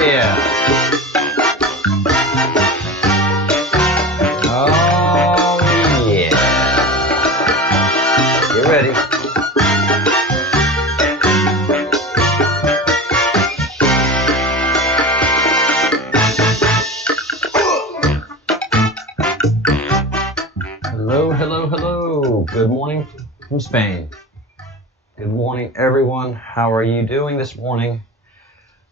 yeah. Oh, yeah. Get ready. Hello, hello, hello. Good morning from Spain. Good morning, everyone. How are you doing this morning?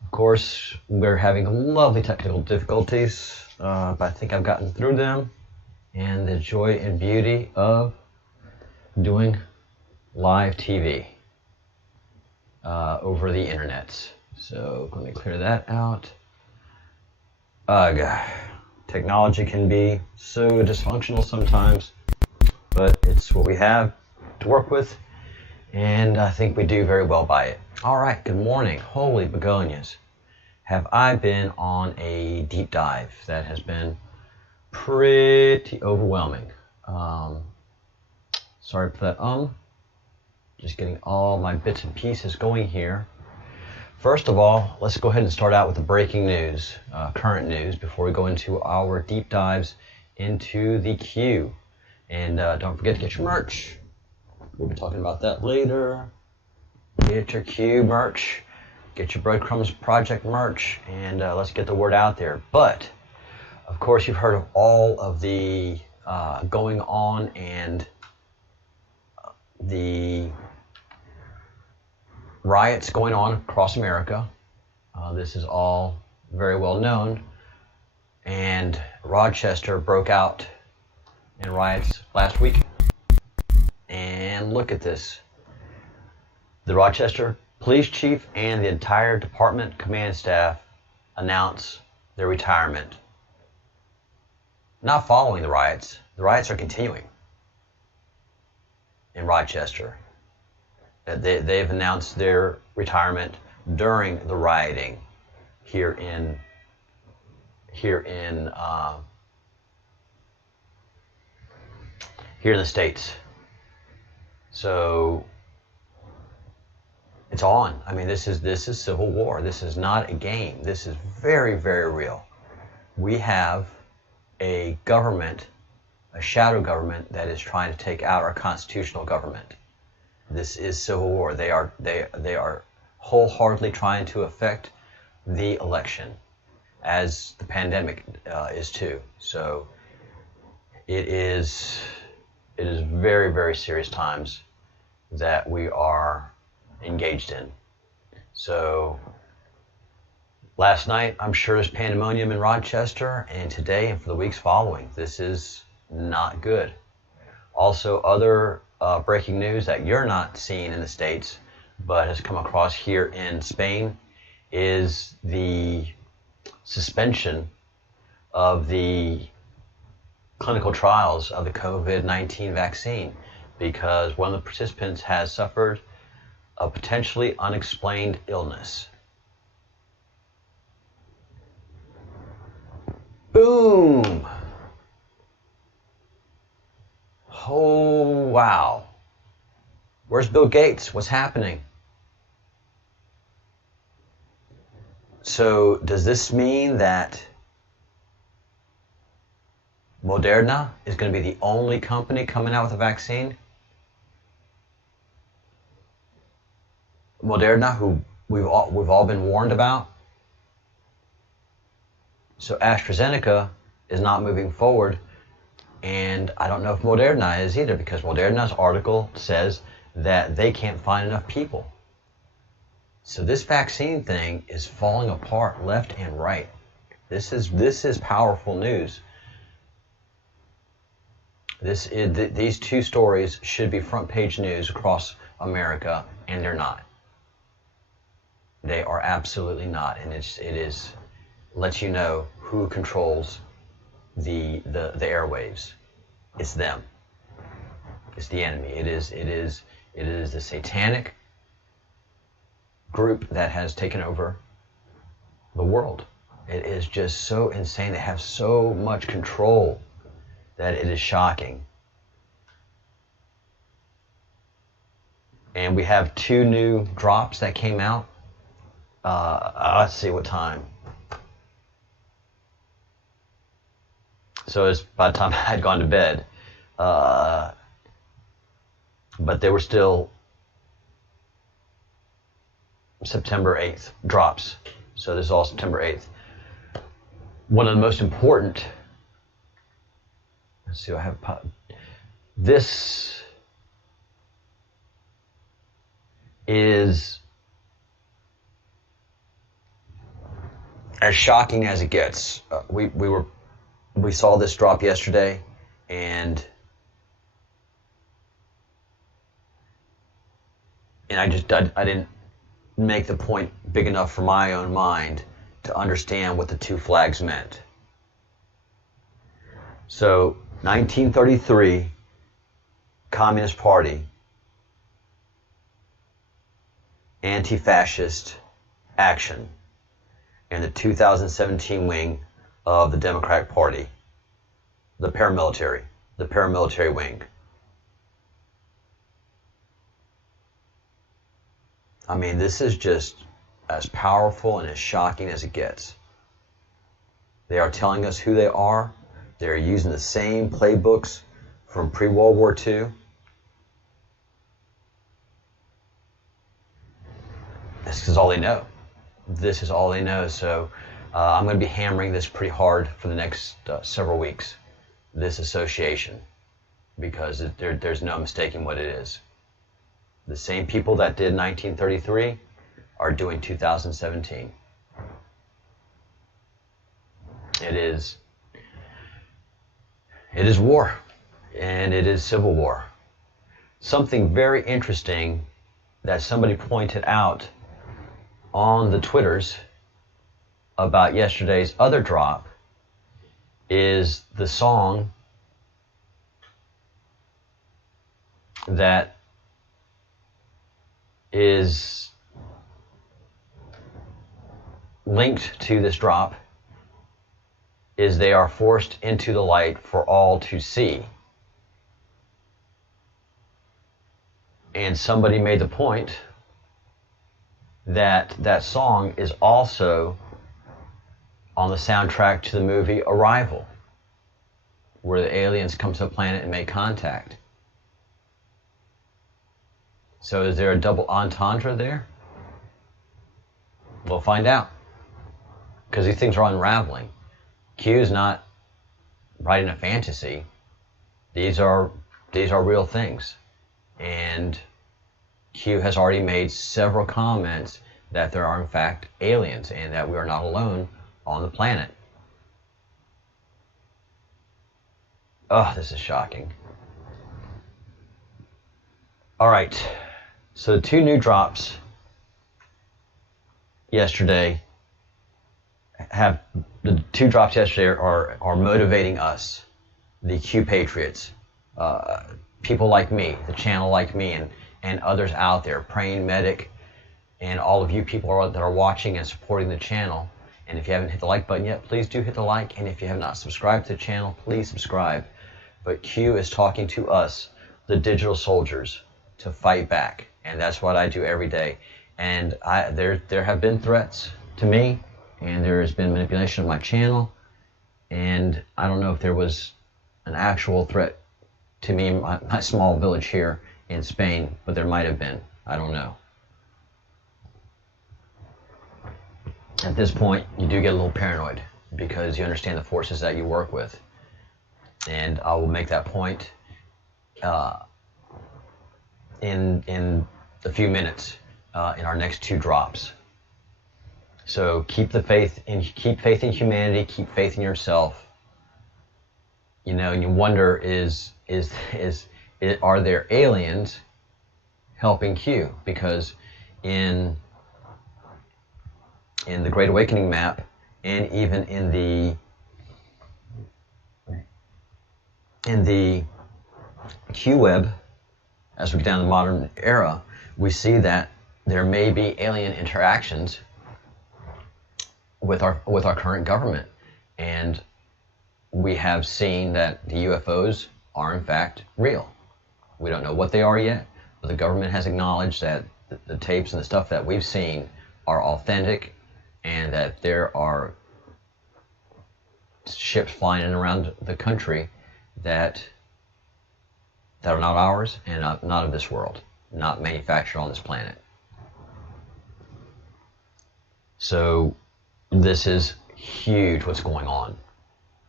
Of course, we're having lovely technical difficulties, but I think I've gotten through them. And the joy and beauty of doing live TV over the internet. So let me clear that out. Technology can be so dysfunctional sometimes, but it's what we have to work with, and I think we do very well by it. All right, good morning. Holy begonias. Have I been on a deep dive that has been pretty overwhelming. Sorry for that. Just getting all my bits and pieces going here. First of all, let's go ahead and start out with the breaking news, current news, before we go into our deep dives into the queue. And don't forget to get your merch. We'll be talking about that later. Get your Q merch, get your Breadcrumbs project merch, and let's get the word out there. But, of course, you've heard of all of the going on and the riots going on across America. This is all very well known. And Rochester broke out in riots last week. And look at this. The Rochester police chief and the entire department command staff announce their retirement. Not following the riots. The riots are continuing in Rochester. They've announced their retirement during the rioting here in the States. So it's on. I mean, this is civil war. This is not a game. This is very, very real. We have a government, a shadow government that is trying to take out our constitutional government. This is civil war. They are wholeheartedly trying to affect the election, as the pandemic is too. So it is very, very serious times that we are engaged in. So last night, I'm sure there's pandemonium in Rochester, and today and for the weeks following, this is not good. Also, other breaking news that you're not seeing in the States, but has come across here in Spain, is the suspension of the clinical trials of the COVID-19 vaccine, because one of the participants has suffered a potentially unexplained illness. Boom! Oh, wow. Where's Bill Gates? What's happening? So, does this mean that Moderna is going to be the only company coming out with a vaccine? Moderna, who we've all been warned about. So AstraZeneca is not moving forward, and I don't know if Moderna is either, because Moderna's article says that they can't find enough people. So this vaccine thing is falling apart left and right. This is powerful news. These two stories should be front page news across America, and they're not. They are absolutely not, and it lets you know who controls the airwaves. It's them. It's the enemy. It is the satanic group that has taken over the world. It is just so insane. They have so much control that it is shocking. And we have 2 new drops that came out. Let's see what time. So it's by the time I had gone to bed, but they were still September 8th drops. So this is all September 8th. One of the most important, let's see, I have this is as shocking as it gets. We saw this drop yesterday, and I didn't make the point big enough for my own mind to understand what the two flags meant. So 1933 Communist Party, anti-fascist action, and the 2017 wing of the Democratic Party, the paramilitary wing. I mean, this is just as powerful and as shocking as it gets. They are telling us who they are. They're using the same playbooks from pre-World War II. This is all they know. This is all they know. So I'm going to be hammering this pretty hard for the next several weeks, this association, because there's no mistaking what it is. The same people that did 1933 are doing 2017. It is war, and it is civil war. Something very interesting that somebody pointed out on the Twitters about yesterday's other drop is the song that is linked to this drop is "They are forced into the light for all to see." And somebody made the point that that song is also on the soundtrack to the movie Arrival, where the aliens come to the planet and make contact. So is there a double entendre there? We'll find out, because these things are unraveling. Q's not writing a fantasy. These are real things. And Q has already made several comments that there are in fact aliens and that we are not alone on the planet. Oh, this is shocking. All right. So the two new drops yesterday are motivating us, the Q Patriots, people like me, the channel like me, and others out there, Praying Medic, and all of you people that are watching and supporting the channel. And if you haven't hit the like button yet, please do hit the like. And if you have not subscribed to the channel, please subscribe. But Q is talking to us, the digital soldiers, to fight back. And that's what I do every day. And there have been threats to me, and there has been manipulation of my channel. And I don't know if there was an actual threat to me in my small village here in Spain, but there might have been. I don't know. At this point, you do get a little paranoid because you understand the forces that you work with. And I will make that point in a few minutes in our next two drops. So keep faith in humanity, keep faith in yourself. You know, and you wonder are there aliens helping Q? Because in the Great Awakening map, and even in the Q web, as we get down to the modern era, we see that there may be alien interactions with our current government, and we have seen that the UFOs are in fact real. We don't know what they are yet, but the government has acknowledged that the tapes and the stuff that we've seen are authentic, and that there are ships flying in around the country that are not ours and not of this world, not manufactured on this planet. So this is huge what's going on.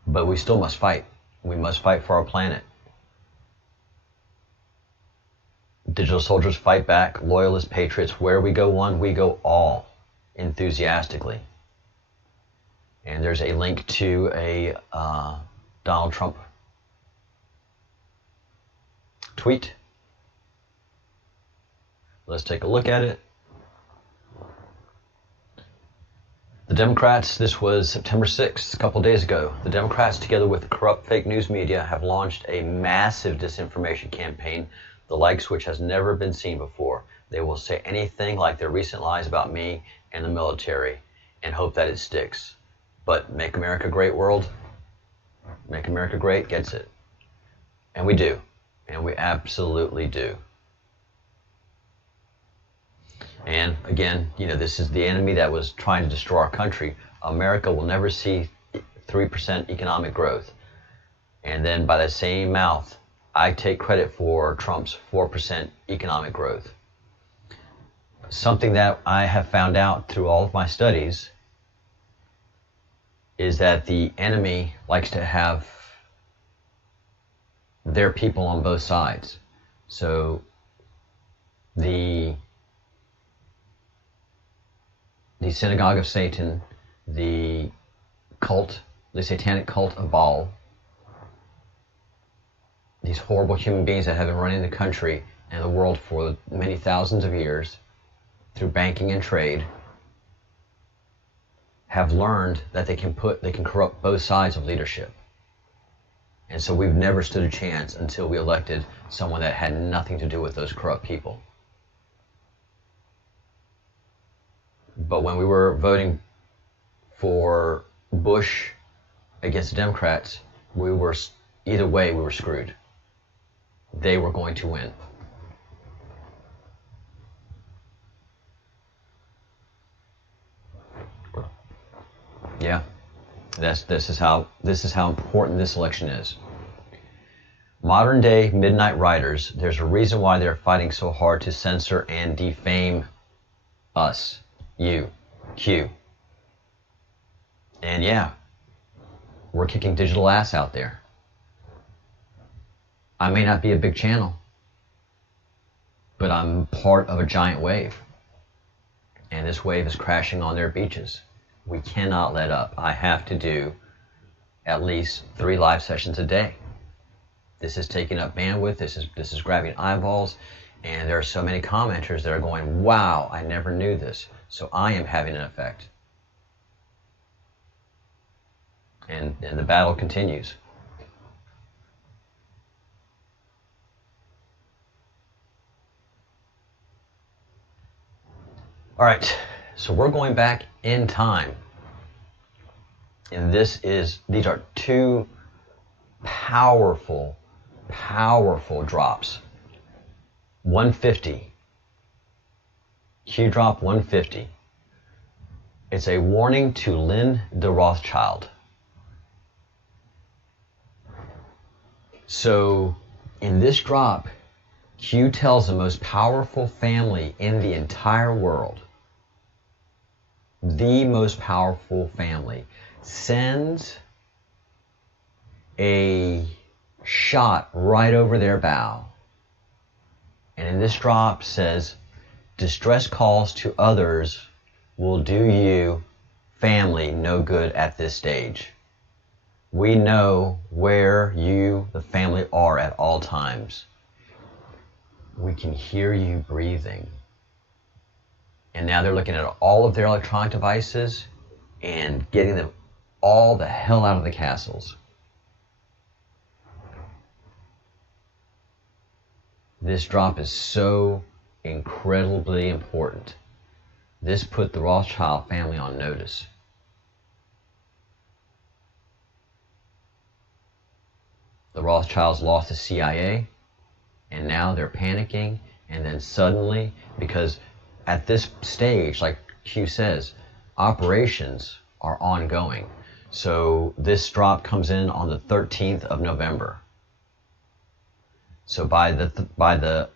But we still must fight. We must fight for our planet. Digital soldiers fight back, loyalist patriots, where we go one, we go all, enthusiastically. And there's a link to a Donald Trump tweet. Let's take a look at it. The Democrats, this was September 6th, a couple days ago. The Democrats, together with the corrupt fake news media, have launched a massive disinformation campaign, the likes which has never been seen before. They will say anything like their recent lies about me and the military and hope that it sticks. But Make America Great World, Make America Great gets it. And we do. And we absolutely do. And again, this is the enemy that was trying to destroy our country. America will never see 3% economic growth. And then by the same mouth, I take credit for Trump's 4% economic growth. Something that I have found out through all of my studies is that the enemy likes to have their people on both sides. So the synagogue of Satan, the cult, the satanic cult of Baal, these horrible human beings that have been running the country and the world for many thousands of years through banking and trade, have learned that they can corrupt both sides of leadership. And so we've never stood a chance until we elected someone that had nothing to do with those corrupt people. But when we were voting for Bush against the Democrats, either way we were screwed. They were going to win. Yeah, this is how important this election is. Modern day midnight riders, there's a reason why they're fighting so hard to censor and defame us. You, Q. And yeah, we're kicking digital ass out there. I may not be a big channel, but I'm part of a giant wave. And this wave is crashing on their beaches. We cannot let up. I have to do at least 3 live sessions a day. This is taking up bandwidth. This is grabbing eyeballs. And there are so many commenters that are going, wow, I never knew this. So I am having an effect. And the battle continues. All right, so we're going back in time. And these are 2 powerful drops. 150. Q drop 150. It's a warning to Lynn de Rothschild. So in this drop, Q tells the most powerful family in the entire world, the most powerful family, sends a shot right over their bow. And in this drop says, distress calls to others will do you, family, no good at this stage. We know where you, the family, are at all times. We can hear you breathing. And now they're looking at all of their electronic devices and getting them all the hell out of the castles. This drop is so incredibly important. This put the Rothschild family on notice. The Rothschilds lost the CIA, and now they're panicking, and then suddenly, because at this stage, like Q says, operations are ongoing. So this drop comes in on the 13th of November. So by the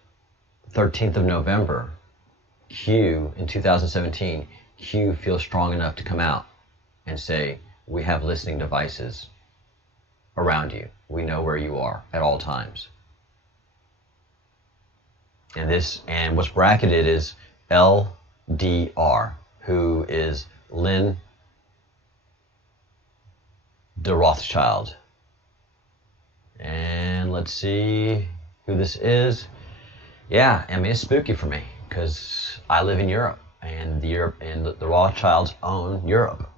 13th of November, Q in 2017, Q feels strong enough to come out and say, we have listening devices around you. We know where you are at all times. And what's bracketed is LDR, who is Lynn de Rothschild. And let's see who this is. Yeah, I mean, it's spooky for me because I live in Europe, and the Rothschilds own Europe.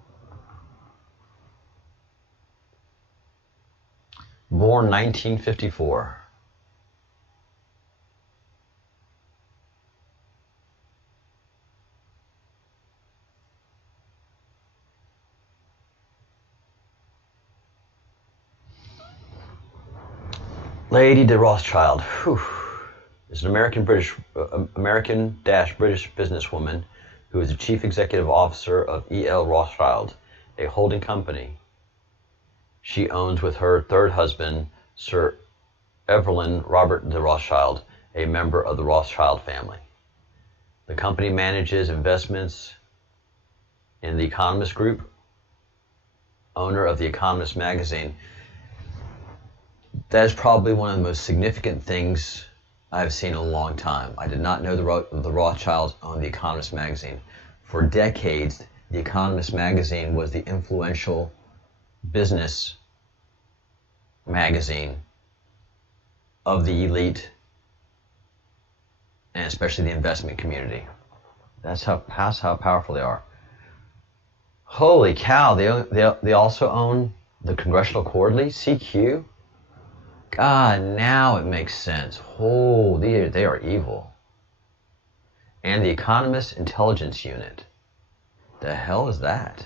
Born 1954. Lady de Rothschild, is an American-British businesswoman who is the chief executive officer of E.L. Rothschild, a holding company she owns with her third husband, Sir Evelyn Robert de Rothschild, a member of the Rothschild family. The company manages investments in The Economist Group, owner of The Economist magazine. That is probably one of the most significant things I've seen in a long time. I did not know the Rothschilds owned The Economist magazine. For decades, The Economist magazine was the influential business magazine of the elite, and especially the investment community. That's how powerful they are. Holy cow! They also own the Congressional Quarterly, CQ. God, now it makes sense. Oh, they are evil. And the Economist Intelligence Unit. The hell is that?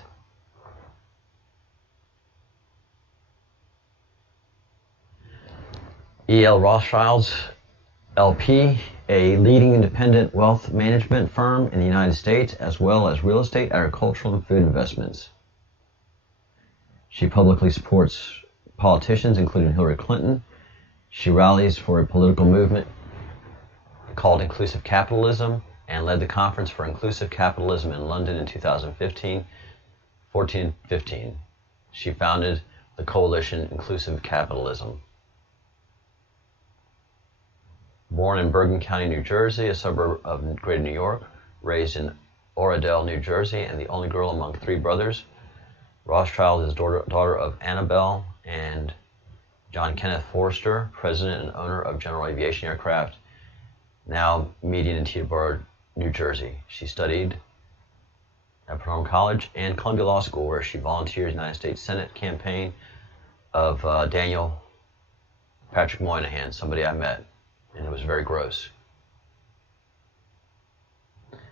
E.L. Rothschild's LP, a leading independent wealth management firm in the United States, as well as real estate, agricultural, and food investments. She publicly supports politicians, including Hillary Clinton. She rallies for a political movement called Inclusive Capitalism and led the Conference for Inclusive Capitalism in London in 2015. She founded the coalition Inclusive Capitalism. Born in Bergen County, New Jersey, a suburb of Greater New York, raised in Oradell, New Jersey, and the only girl among three brothers. Rothschild is daughter of Annabelle and John Kenneth Forrester, president and owner of General Aviation Aircraft, now meeting in Teterboro, New Jersey. She studied at Panorama College and Columbia Law School, where she volunteered in the United States Senate campaign of Daniel Patrick Moynihan, somebody I met, and it was very gross.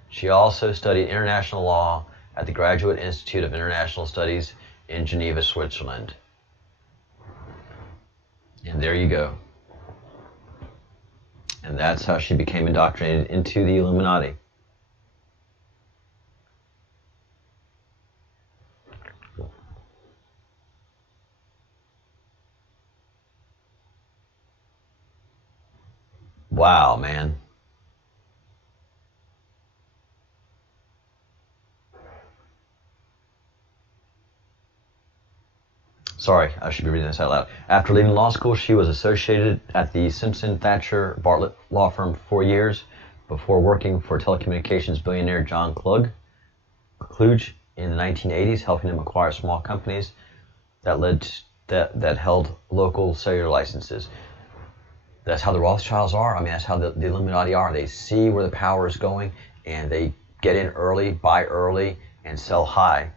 She also studied international law at the Graduate Institute of International Studies in Geneva, Switzerland. And there you go. And that's how she became indoctrinated into the Illuminati. Wow, man. Sorry, I should be reading this out loud. After leaving law school, she was associated at the Simpson Thacher Bartlett law firm for 4 years before working for telecommunications billionaire John Klug in the 1980s, helping him acquire small companies that held local cellular licenses. That's how the Rothschilds are. I mean, that's how the Illuminati are. They see where the power is going, and they get in early, buy early, and sell high.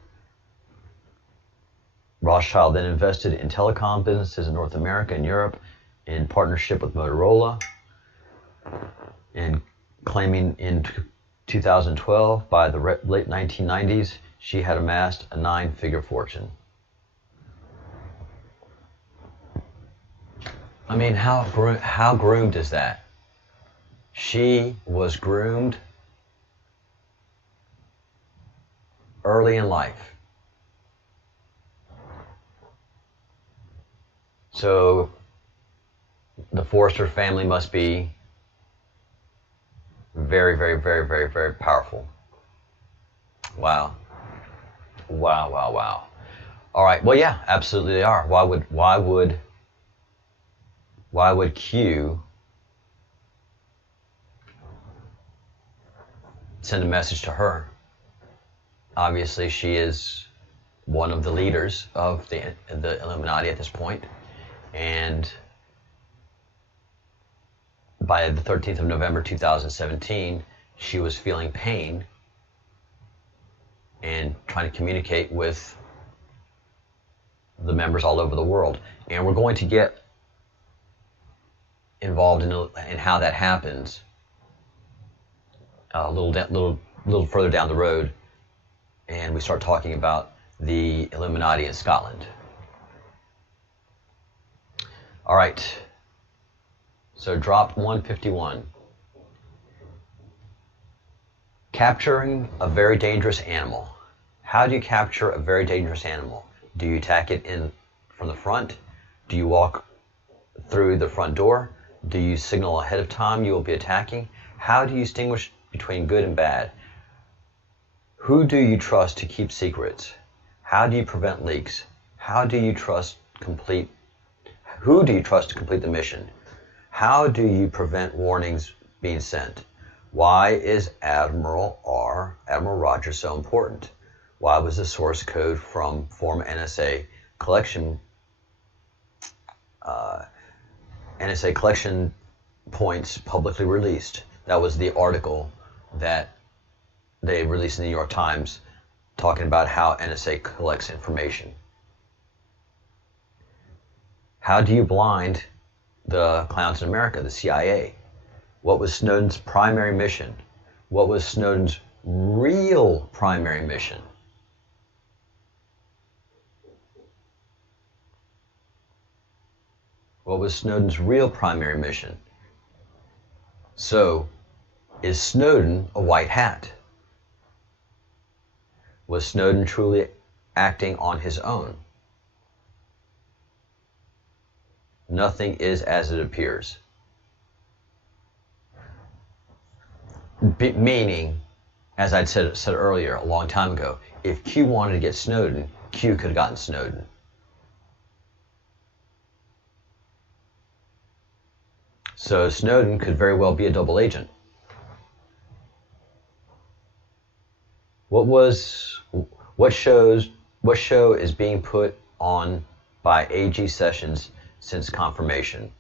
Rothschild then invested in telecom businesses in North America and Europe in partnership with Motorola, and claiming in 2012, by the late 1990s, she had amassed a 9-figure fortune. I mean, how groomed is that? She was groomed early in life. So the Forrester family must be very, very, very, very, very powerful. Wow. Wow, wow, wow. All right. Well, yeah, absolutely they are. Why would Q send a message to her? Obviously, she is one of the leaders of the Illuminati at this point, and by the 13th of November 2017, she was feeling pain and trying to communicate with the members all over the world. And we're going to get involved in how that happens a little further down the road, and we start talking about the Illuminati in Scotland. All right. So drop 151. Capturing a very dangerous animal. How do you capture a very dangerous animal? Do you attack it in from the front? Do you walk through the front door? Do you signal ahead of time you will be attacking? How do you distinguish between good and bad? Who do you trust to keep secrets? How do you prevent leaks? Who do you trust to complete the mission? How do you prevent warnings being sent? Why is Admiral Roger so important? Why was the source code from former NSA collection points publicly released? That was the article that they released in the New York Times talking about how NSA collects information. How do you blind the clowns in America, the CIA? What was Snowden's primary mission? What was Snowden's real primary mission? What was Snowden's real primary mission? So, is Snowden a white hat? Was Snowden truly acting on his own? Nothing is as it appears. Meaning, as I'd said earlier a long time ago, if Q wanted to get Snowden, Q could have gotten Snowden. So Snowden could very well be a double agent. What show is being put on by AG Sessions since confirmation?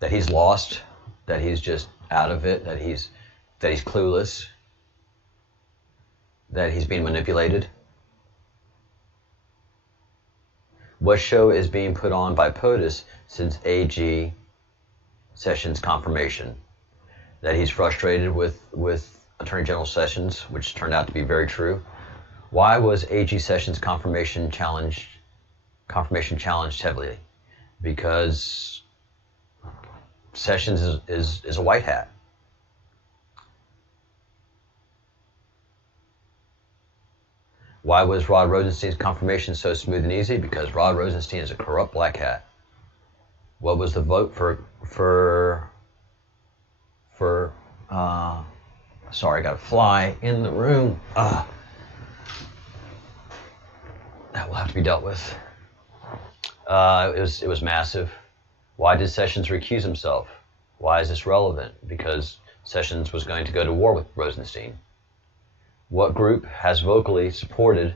That he's lost, that he's just out of it, that he's clueless, that he's being manipulated? What show is being put on by POTUS since AG Sessions confirmation? That he's frustrated with Attorney General Sessions, which turned out to be very true. Why was AG Sessions confirmation challenged heavily? Because Sessions is a white hat. Why was Rod Rosenstein's confirmation so smooth and easy? Because Rod Rosenstein is a corrupt black hat. What was the vote for sorry, I got a fly in the room. That will have to be dealt with. It was massive. Why did Sessions recuse himself? Why is this relevant? Because Sessions was going to go to war with Rosenstein. What group has vocally supported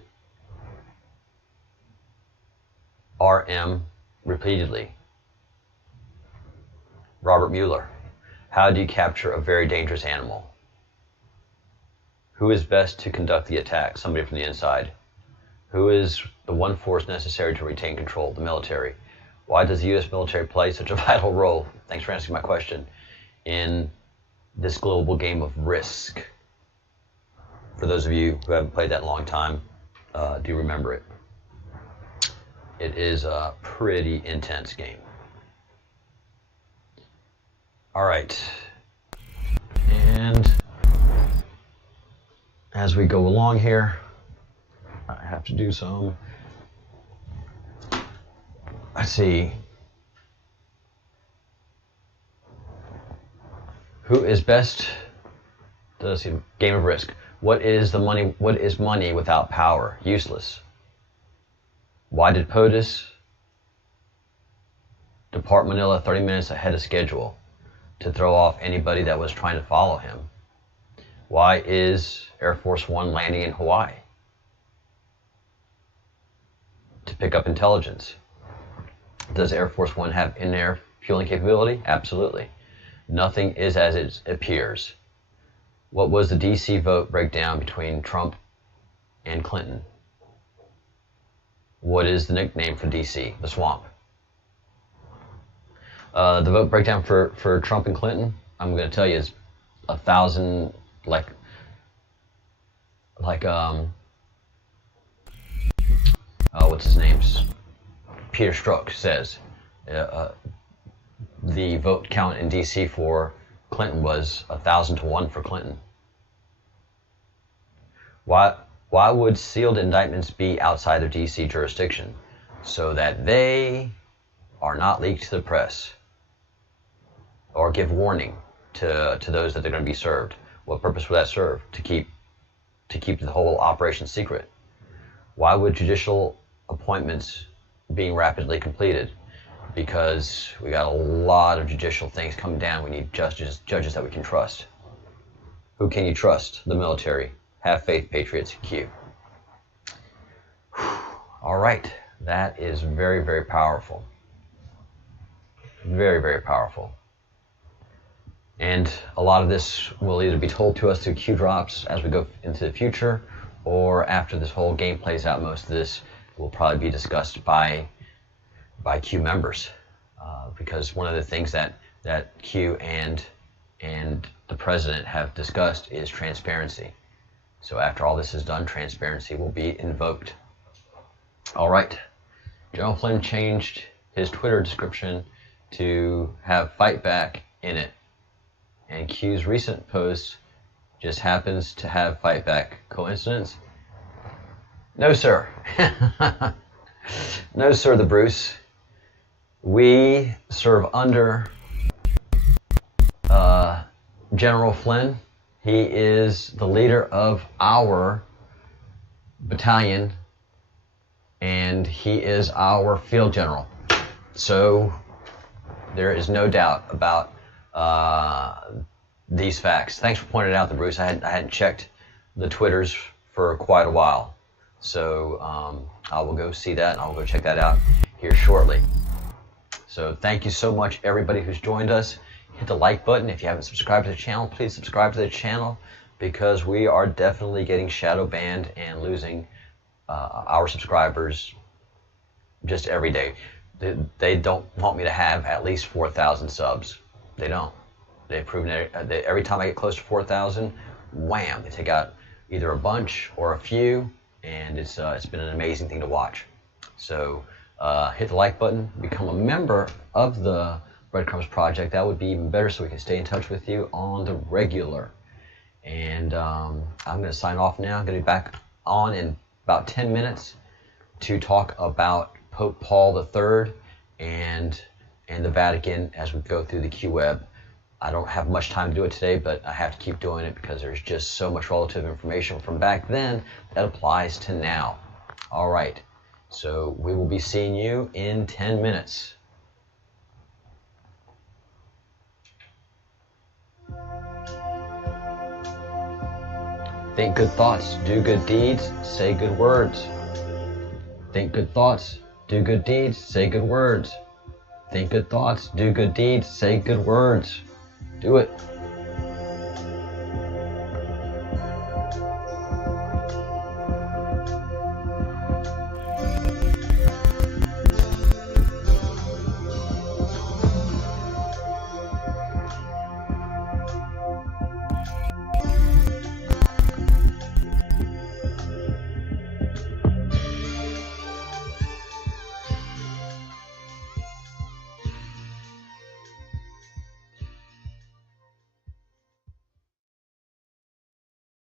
RM repeatedly? Robert Mueller. How do you capture a very dangerous animal? Who is best to conduct the attack? Somebody from the inside. Who is the one force necessary to retain control? The military. Why does the U.S. military play such a vital role? Thanks for answering my question. In this global game of Risk. For those of you who haven't played that in a long time, do remember it. It is a pretty intense game. All right. And as we go along here, I have to do some. Let's see. Who is best? Let's see. Game of Risk. What is money without power? Useless. Why did POTUS depart Manila 30 minutes ahead of schedule? To throw off anybody that was trying to follow him. Why is Air Force One landing in Hawaii? To pick up intelligence. Does Air Force One have in-air fueling capability? Absolutely. Nothing is as it appears. What was the DC vote breakdown between Trump and Clinton? What is the nickname for DC? The Swamp. The vote breakdown for Trump and Clinton, I'm going to tell you, is 1,000, what's his name? Peter Strzok says the vote count in DC for Clinton was 1,000 to 1 for Clinton. Why would sealed indictments be outside their DC jurisdiction? So that they are not leaked to the press or give warning to those that they're going to be served. What purpose would that serve? To keep the whole operation secret. Why would judicial appointments being rapidly completed? Because we got a lot of judicial things coming down. We need judges that we can trust. Who can you trust? The military. Have faith, patriots. Q. All right. That is very, very powerful. Very, very powerful. And a lot of this will either be told to us through Q drops as we go into the future, or after this whole game plays out, most of this will probably be discussed by Q members. Because one of the things that Q and the president have discussed is transparency. So after all this is done, transparency will be invoked. All right. General Flynn changed his Twitter description to have "fight back" in it. And Q's recent post just happens to have "fight back." Coincidence? No, sir. No, sir, the Bruce. We serve under General Flynn. He is the leader of our battalion, and he is our field general. So there is no doubt about these facts. Thanks for pointing it out, the Bruce. I hadn't checked the Twitters for quite a while. So I will go see that, and I'll go check that out here shortly. So thank you so much, everybody who's joined us. Hit the like button. If you haven't subscribed to the channel, please subscribe to the channel, because we are definitely getting shadow banned and losing our subscribers just every day. They don't want me to have at least 4,000 subs. They don't. They've proven it. Every time I get close to 4,000, wham, they take out either a bunch or a few, and it's been an amazing thing to watch. So hit the like button, become a member of the Breadcrumbs Project. That would be even better, so we can stay in touch with you on the regular. And I'm going to sign off now. I'm going to be back on in about 10 minutes to talk about Pope Paul III and the Vatican as we go through the Q-Web. I don't have much time to do it today, but I have to keep doing it because there's just so much relative information from back then that applies to now. All right, so we will be seeing you in 10 minutes. Think good thoughts, do good deeds, say good words. Think good thoughts, do good deeds, say good words. Think good thoughts, do good deeds, say good words. Do it.